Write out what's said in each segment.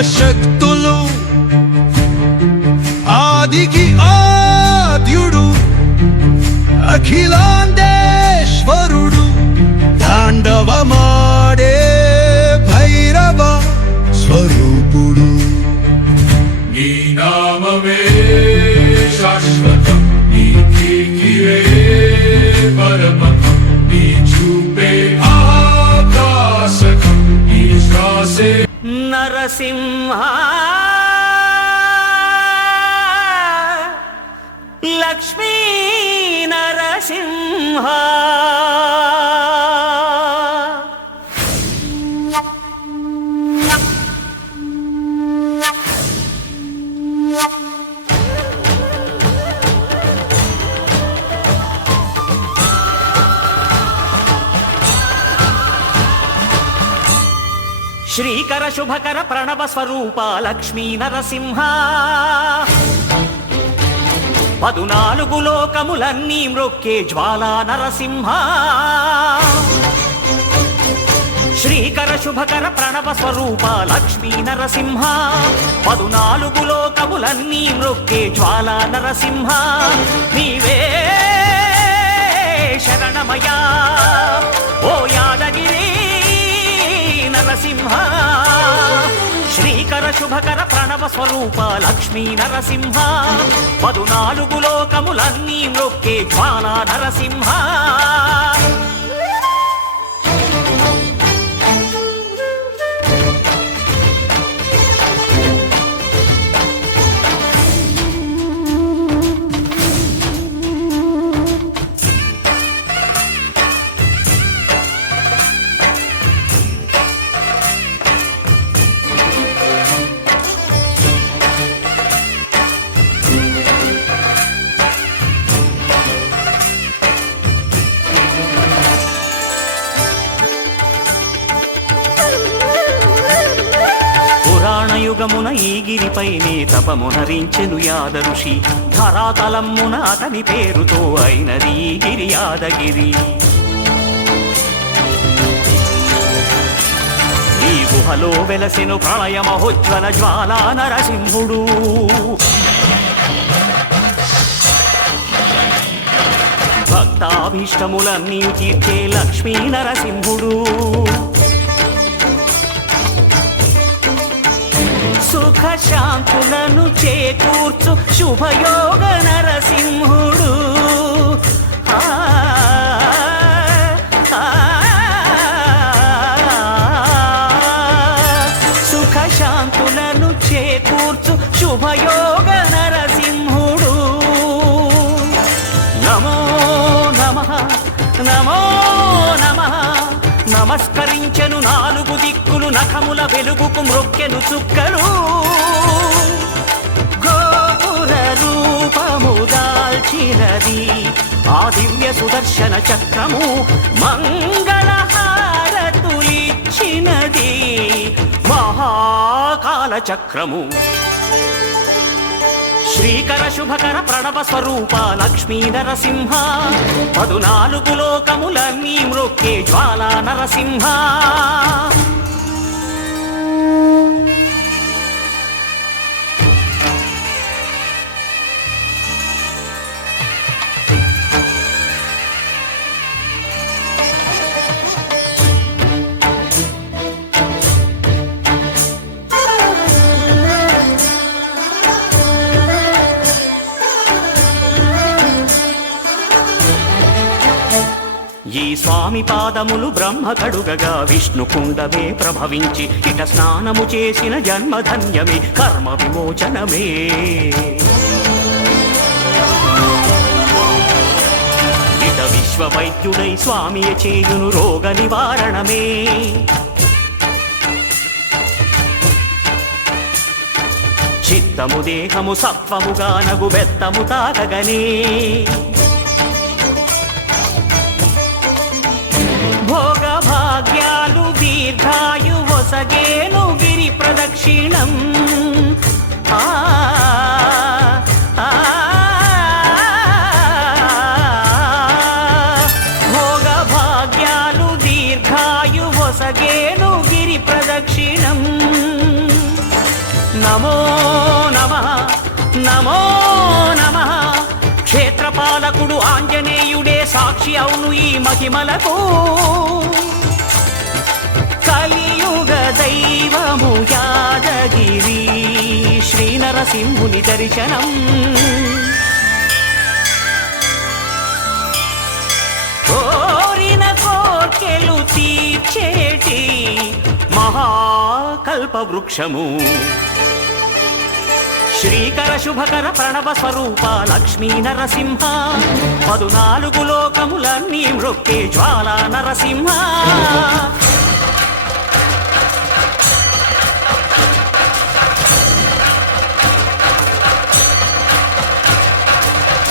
శివశక్తులు ఆదికి ఆద్యుడు అఖిలాండేశ్వరుడు తాండవమాడే భైరవ స్వరూపుడు నీ నామమే శాశ్వతం నీ కీర్తియే పరమం నీ చూపే ఆకాశకం నీ శ్వాసే నరసింహ లక్ష్మీ నరసింహ శ్రీకర శుభకర ప్రణవ స్వరూప లక్ష్మీ నరసింహ 14 లోకములన్నీ మ్రొక్కే జ్వాలా నరసింహ శ్రీకర శుభకర ప్రణవ స్వరూప లక్ష్మీ నరసింహ 14 లోకములన్నీ మ్రొక్కే జ్వాలా నరసింహ నీవే శరణమయా ఓ యాదగిరి నరసింహ శ్రీకర శుభకర ప్రణవ స్వరూప లక్ష్మీ నరసింహ 14 లోకములన్నీ మ్రొక్కే జ్వాలా నరసింహ యుగమున ఈ గిరిపైనే తపమునరించెను యాద ఋషి ధరాతలమ్మున అతని పేరుతో అయినది ఈ గిరి యాదగిరి ఈ గుహలో వెలసెను ప్రళయ మహోజ్వల జ్వాలా నరసింహుడు భక్తాభీష్టములన్నీ తీర్చే లక్ష్మీ నరసింహుడు సుఖ శాంతులను చేకూర్చు శుభయోగ నరసింహుడు సుఖ శాంతులను చేకూర్చు శుభయోగ నరసింహుడు నమో నమః నమో నమః నమస్కరించెను 4 దిక్కులు నఖముల వెలుగుకు మ్రొక్కెను చుక్కలు గోపుర రూపము దాల్చినది ఆ దివ్య సుదర్శన చక్రము మంగళహారతులిచ్చినది మహాకాల చక్రము శ్రీకర శుభకర ప్రణవ స్వరూప లక్ష్మీ నరసింహ 14 లోకములన్నీ మ్రొక్కే జ్వాలా నరసింహ ఈ స్వామి పాదములు బ్రహ్మ కడుగగా విష్ణు కుండమే ప్రభవించి ఇట స్నానము చేసిన జన్మధన్యమే కర్మ విమోచనమే ఇట విశ్వవైద్యుడై స్వామియ చేయును రోగ నివారణమే చిత్తము దేహము సత్వముగా నగు బెత్తము తాకగనే భోగ భాగ్యాలు దీర్ఘాయు వసగేను గిరి ప్రదక్షిణం భోగ భాగ్యాలు దీర్ఘాయు వసగేను గిరి ప్రదక్షిణం నమో నమః. క్షేత్రపాలకుడు ఆంజనేయుడే సాక్షి అవును ఈ మహిమలకు. కలియుగ దైవము యాదగిరి శ్రీ నరసింహుని దర్శనం. కోరిన కోర్కెలు తీర్చేటి మహాకల్ప వృక్షము. శ్రీకర శుభకర ప్రణవ స్వరూప లక్ష్మీ నరసింహ. 14 లోకములన్నీ మృక్కే జ్వాలా నరసింహ.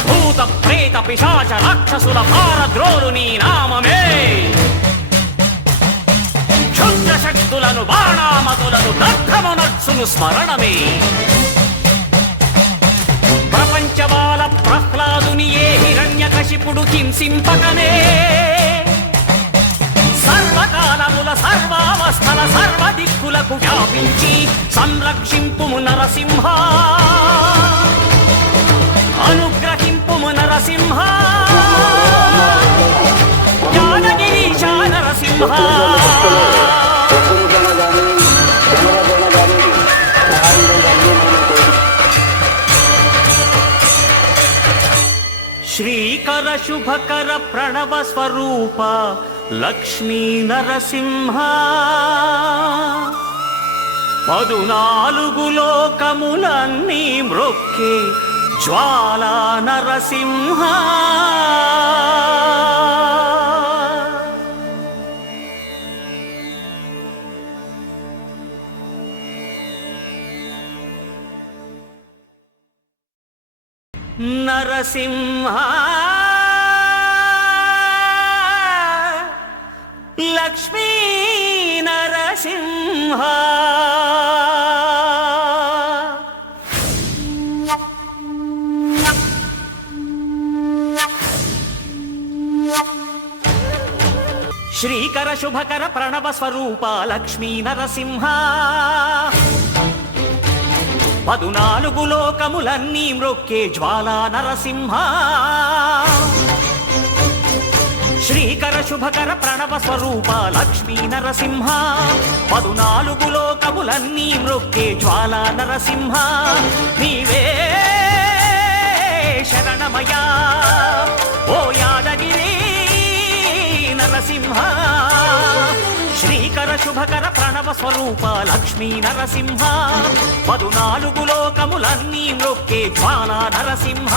భూత ప్రేత పిశాచ రాక్షసుల భారద్రోలు నీ నామమే. క్షుద్ర శక్తులను బాణామతులను దగ్ధమునర్చును స్మరణమే. ప్రపంచబాల ప్రహ్లాదుని ఏ హిరణ్యకశిపుడు హింసింపకనే. సర్వకాలముల సర్వావస్థల సర్వదిక్కులకు వ్యాపించి సంరక్షింపుము నరసింహ. అనుగ్రహింపుము నరసింహ. యాదగిరీశ నరసింహ. శ్రీకర శుభకర ప్రణవ స్వరూప లక్ష్మీ నరసింహ. 14 లోకములన్నీ మ్రొక్కే జ్వాలా నరసింహ. నరసింహ లక్ష్మీ నరసింహ. శ్రీకర శుభకర ప్రణవ స్వరూప లక్ష్మీ నరసింహ. 14 లోకములన్నీ మ్రొక్కే జ్వాలా నరసింహ. శ్రీకర శుభకర ప్రణవ స్వరూప లక్ష్మీ నరసింహ. 14 లోకములన్నీ మ్రొక్కే జ్వాలా నరసింహ. నీవే శరణమయా ఓ యాదగిరి నరసింహ. శ్రీకర శుభకర ప్రణవ స్వరూప లక్ష్మీ నరసింహ. 14 లోకములన్నీ మ్రొక్కే జ్వాలా నరసింహ.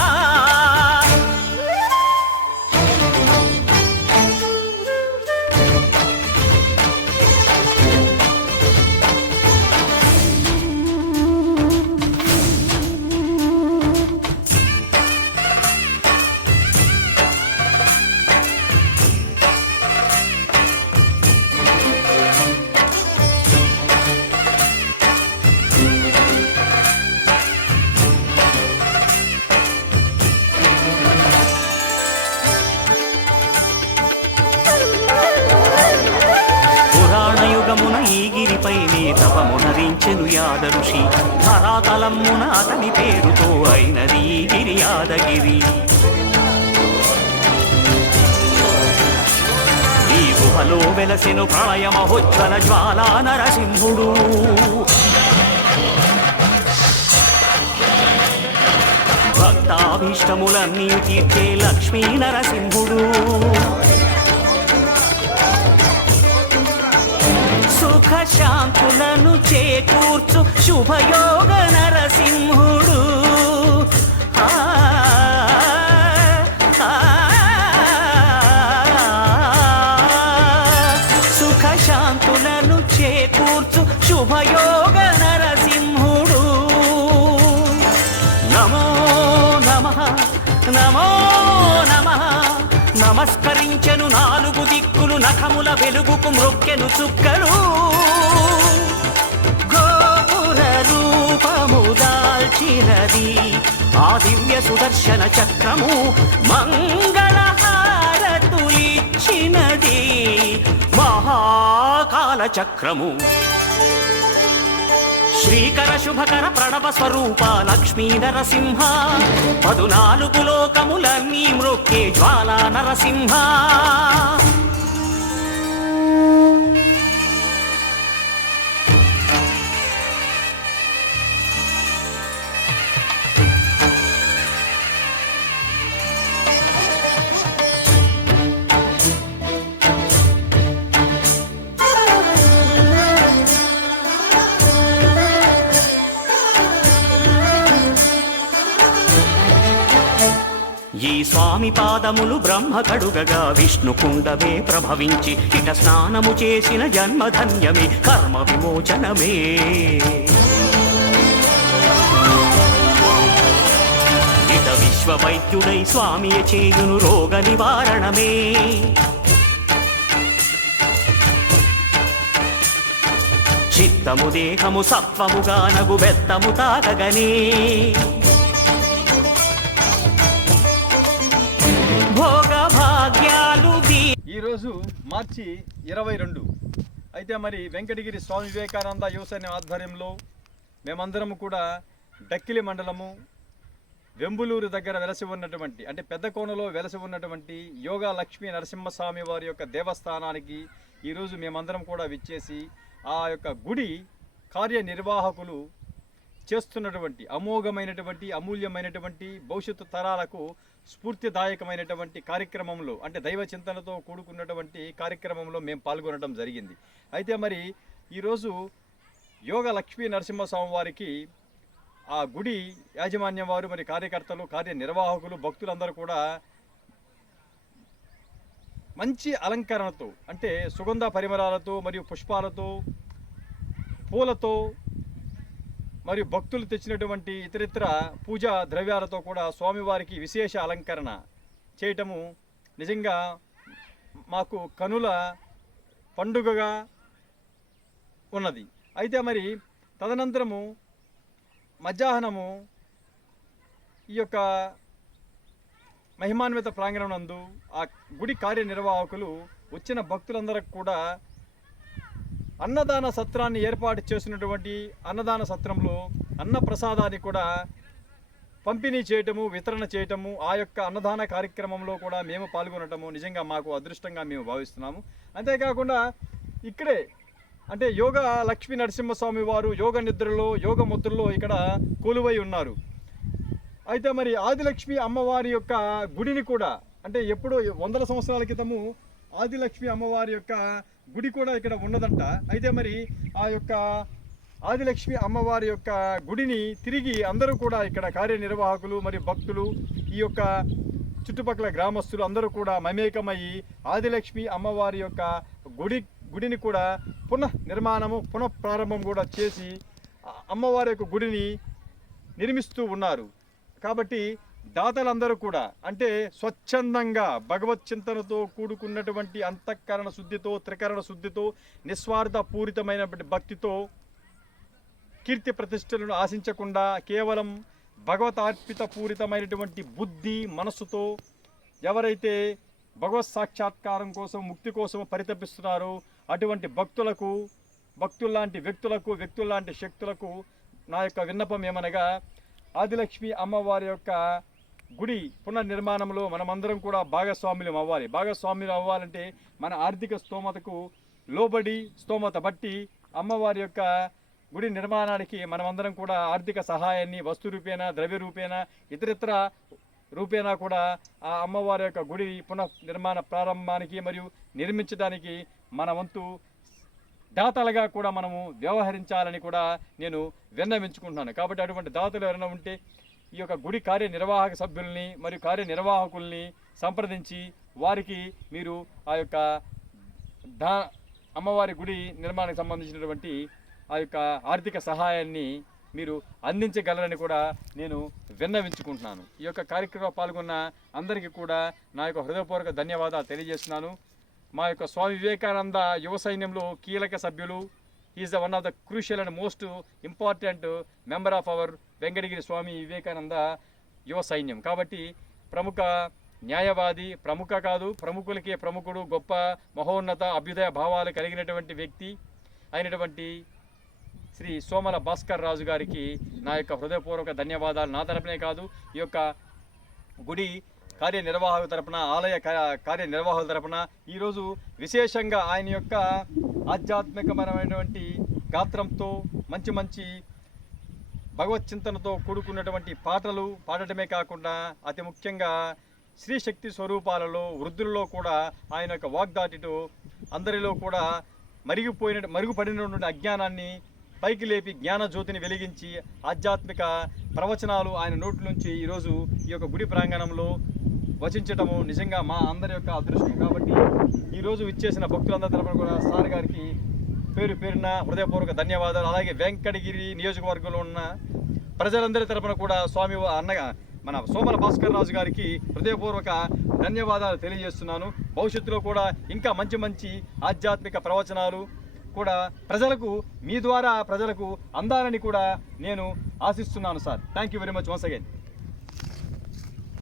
గిరిపైనే తపమునరించెను యాద ఋషి. ధరాతలమ్మున అతని పేరుతో అయినది గిరి యాదగిరి. ఈ గుహలో వెలసెను ప్రళయ మహోజ్వల జ్వాలా నరసింహుడు. భక్తాభీష్టములన్నీ తీర్చే లక్ష్మీ నరసింహుడు. సుఖ శాంతులను చేకూర్చు శుభయోగ నరసింహుడు. సుఖ శాంతులను చేకూర్చు శుభయోగ నరసింహుడు. నమో నమః నమో నమః. నమస్కరించెను 4 దిక్కులు నఖముల వెలుగుకు మ్రొక్కెను చుక్కలు. గోపుర రూపము దాల్చినది ఆ దివ్య సుదర్శన చక్రము. మంగళహారతులిచ్చినది మహాకాల చక్రము. శ్రీకర శుభకర ప్రణవ స్వరూప లక్ష్మీ నరసింహ 14 లోకములన్నీ మ్రొక్కే జ్వాలా నరసింహ. ఈ స్వామి పాదములు బ్రహ్మ కడుగగా విష్ణు కుండమే ప్రభవించి ఇట స్నానము చేసిన జన్మధన్యమే కర్మ విమోచనమే. ఇట విశ్వవైద్యుడై స్వామియ చేయును రోగ నివారణమే. చిత్తము దేహము సత్వముగా నగు బెత్తము తాకగనే. ఈరోజు మార్చి 22. అయితే మరి వెంకటగిరి స్వామి వివేకానంద యువ సైన్యం ఆధ్వర్యంలో మేమందరము కూడా డక్కిలి మండలము వెంబులూరు దగ్గర వెలసి ఉన్నటువంటి అంటే పెద్ద కోనలో వెలసి ఉన్నటువంటి యోగా లక్ష్మీ నరసింహస్వామి వారి యొక్క దేవస్థానానికి ఈరోజు మేమందరం కూడా విచ్చేసి ఆ యొక్క గుడి కార్యనిర్వాహకులు చేస్తున్నటువంటి అమోఘమైనటువంటి అమూల్యమైనటువంటి భవిష్యత్తు తరాలకు స్ఫూర్తిదాయకమైనటువంటి కార్యక్రమంలో అంటే దైవ చింతనతో కూడుకున్నటువంటి కార్యక్రమంలో మేము పాల్గొనడం జరిగింది. అయితే మరి ఈరోజు యోగ లక్ష్మీ నరసింహస్వామి వారికి ఆ గుడి యాజమాన్యం వారు మరి కార్యకర్తలు కార్యనిర్వాహకులు భక్తులందరూ కూడా మంచి అలంకరణతో అంటే సుగంధ పరిమళాలతో మరియు పుష్పాలతో పూలతో మరియు భక్తులు తెచ్చినటువంటి ఇతరితర పూజా ద్రవ్యాలతో కూడా స్వామివారికి విశేష అలంకరణ చేయటము నిజంగా మాకు కనుల పండుగగా ఉన్నది. అయితే మరి తదనంతరము మధ్యాహ్నము ఈ యొక్క మహిమాన్విత ప్రాంగణం నందు ఆ గుడి కార్యనిర్వాహకులు వచ్చిన భక్తులందరికి కూడా అన్నదాన సత్రాన్ని ఏర్పాటు చేసినటువంటి అన్నదాన సత్రంలో అన్న ప్రసాదాన్ని కూడా పంపిణీ చేయటము వితరణ చేయటము ఆ యొక్క అన్నదాన కార్యక్రమంలో కూడా మేము పాల్గొనటము నిజంగా మాకు అదృష్టంగా మేము భావిస్తున్నాము. అంతేకాకుండా ఇక్కడే అంటే యోగ లక్ష్మీ నరసింహస్వామి వారు యోగ నిద్రలో యోగ ముద్రలో ఇక్కడ కొలువై ఉన్నారు. అయితే మరి ఆదిలక్ష్మి అమ్మవారి యొక్క గుడిని కూడా అంటే ఎప్పుడో 100 సంవత్సరాల క్రితము ఆదిలక్ష్మి అమ్మవారి యొక్క గుడి కూడా ఇక్కడ ఉన్నదంట. అయితే మరి ఆ యొక్క ఆదిలక్ష్మి అమ్మవారి యొక్క గుడిని తిరిగి అందరూ కూడా ఇక్కడ కార్యనిర్వాహకులు మరియు భక్తులు ఈ యొక్క చుట్టుపక్కల గ్రామస్తులు అందరూ కూడా మమేకమయ్యి ఆదిలక్ష్మి అమ్మవారి యొక్క గుడిని కూడా పునఃప్రారంభం కూడా చేసి అమ్మవారి యొక్క గుడిని నిర్మిస్తూ ఉన్నారు. కాబట్టి దాతలందరూ కూడా అంటే స్వచ్ఛందంగా భగవత్ చింతనతో కూడుకున్నటువంటి అంతఃకరణ శుద్ధితో త్రికరణ శుద్ధితో నిస్వార్థ పూరితమైనటువంటి భక్తితో కీర్తి ప్రతిష్టలను ఆశించకుండా కేవలం భగవతార్పిత పూరితమైనటువంటి బుద్ధి మనస్సుతో ఎవరైతే భగవత్ సాక్షాత్కారం కోసం ముక్తి కోసం పరితపిస్తున్నారో అటువంటి భక్తుల్లాంటి వ్యక్తుల్లాంటి శక్తులకు నా యొక్క విన్నపం ఏమనగా ఆదిలక్ష్మి అమ్మవారి యొక్క గుడి పునర్నిర్మాణంలో మనమందరం కూడా భాగస్వాములు అవ్వాలంటే మన ఆర్థిక స్తోమతకు లోబడి స్తోమత బట్టి అమ్మవారి యొక్క గుడి నిర్మాణానికి మనమందరం కూడా ఆర్థిక సహాయాన్ని వస్తు రూపేణ ద్రవ్య రూపేణ ఇతరితర రూపేణా కూడా ఆ అమ్మవారి యొక్క గుడి పునర్నిర్మాణ ప్రారంభానికి మరియు నిర్మించడానికి మన వంతు దాతలుగా కూడా మనము వ్యవహరించాలని కూడా నేను విన్నవించుకుంటున్నాను. కాబట్టి అటువంటి దాతలు ఎవరైనా ఉంటే ఈ యొక్క గుడి కార్యనిర్వాహక సభ్యుల్ని మరియు కార్యనిర్వాహకుల్ని సంప్రదించి వారికి మీరు ఆ యొక్క అమ్మవారి గుడి నిర్మాణానికి సంబంధించినటువంటి ఆ యొక్క ఆర్థిక సహాయాన్ని మీరు అందించగలరని కూడా నేను విన్నవించుకుంటున్నాను. ఈ యొక్క కార్యక్రమంలో పాల్గొన్న అందరికీ కూడా నా యొక్క హృదయపూర్వక ధన్యవాదాలు తెలియజేస్తున్నాను. మా యొక్క స్వామి వివేకానంద యువ సైన్యంలో కీలక సభ్యులు is one of the crucial and most important member of our Venkatagiri Swami Vivekananda యువ సైన్యం. కాబట్టి ప్రముఖ న్యాయవాది, ప్రముఖులకే ప్రముఖుడు, గొప్ప మహోన్నత అభ్యుదయ భావాలు కలిగినటువంటి వ్యక్తి అయినటువంటి శ్రీ సోమల భాస్కర్ రాజు గారికి నా యొక్క హృదయపూర్వక ధన్యవాదాలు. నా తరపునే కాదు, ఈ యొక్క గుడి కార్యనిర్వాహక తరపున, ఆలయ కార్యనిర్వాహకుల తరపున ఈరోజు విశేషంగా ఆయన యొక్క ఆధ్యాత్మికపరమైనటువంటి గాత్రంతో మంచి మంచి భగవత్ చింతనతో కూడుకున్నటువంటి పాటలు పాడటమే కాకుండా అతి ముఖ్యంగా శ్రీ శక్తి స్వరూపాలలో వృద్ధులలో కూడా ఆయన యొక్క వాగ్దాటితో అందరిలో కూడా మరుగుపడినటువంటి అజ్ఞానాన్ని పైకి లేపి జ్ఞాన జ్యోతిని వెలిగించి ఆధ్యాత్మిక ప్రవచనాలు ఆయన నోటి నుంచి ఈరోజు ఈ యొక్క గుడి ప్రాంగణంలో వచించటము నిజంగా మా అందరి యొక్క అదృష్టం. కాబట్టి ఈరోజు ఇచ్చేసిన భక్తులందరి తరపున కూడా సార్ గారికి పేరు పేరున హృదయపూర్వక ధన్యవాదాలు. అలాగే వెంకటగిరి నియోజకవర్గంలో ఉన్న ప్రజలందరి తరపున కూడా స్వామి మన సోమల భాస్కర్ రాజు గారికి హృదయపూర్వక ధన్యవాదాలు తెలియజేస్తున్నాను. భవిష్యత్తులో కూడా ఇంకా మంచి మంచి ఆధ్యాత్మిక ప్రవచనాలు కూడా ప్రజలకు, మీ ద్వారా ప్రజలకు అందాలని కూడా నేను ఆశిస్తున్నాను sir. Thank you very much once again.